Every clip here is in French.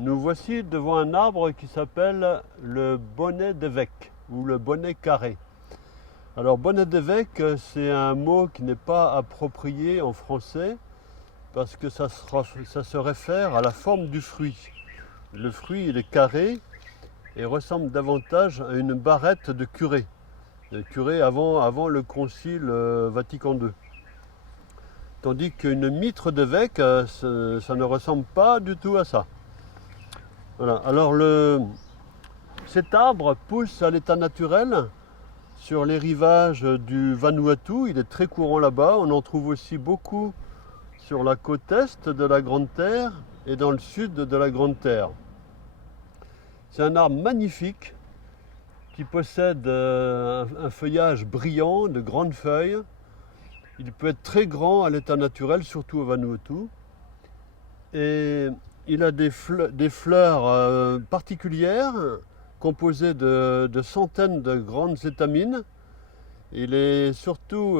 Nous voici devant un arbre qui s'appelle le bonnet d'évêque ou le bonnet carré. Alors bonnet d'évêque, c'est un mot qui n'est pas approprié en français parce que ça se réfère à la forme du fruit. Le fruit il est carré et ressemble davantage à une barrette de curé. Le curé avant le concile Vatican II. Tandis qu'une mitre d'évêque, ça ne ressemble pas du tout à ça. Voilà. Alors cet arbre pousse à l'état naturel sur les rivages du Vanuatu. Il est très courant là-bas. On en trouve aussi beaucoup sur la côte est de la Grande Terre et dans le sud de la Grande Terre. C'est un arbre magnifique qui possède un feuillage brillant, de grandes feuilles. Il peut être très grand à l'état naturel, surtout au Vanuatu. Et il a des fleurs particulières, composées de centaines de grandes étamines. Il est surtout,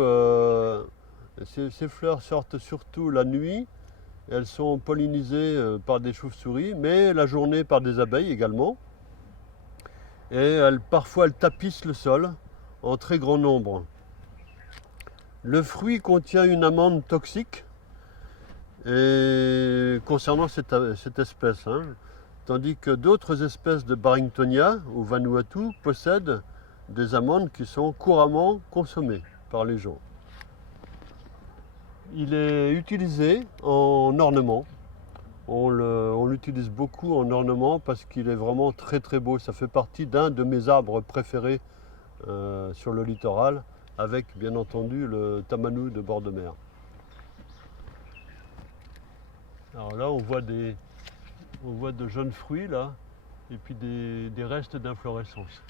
ces fleurs sortent surtout la nuit. Elles sont pollinisées par des chauves-souris, mais la journée par des abeilles également. Et parfois elles tapissent le sol en très grand nombre. Le fruit contient une amande toxique et concernant cette espèce, tandis que d'autres espèces de Barringtonia au Vanuatu possèdent des amandes qui sont couramment consommées par les gens. Il est utilisé en ornement. On l'utilise beaucoup en ornement parce qu'il est vraiment très très beau. Ça fait partie d'un de mes arbres préférés sur le littoral, avec bien entendu le tamanou de bord de mer. Alors là on voit de jeunes fruits là, et puis des restes d'inflorescence.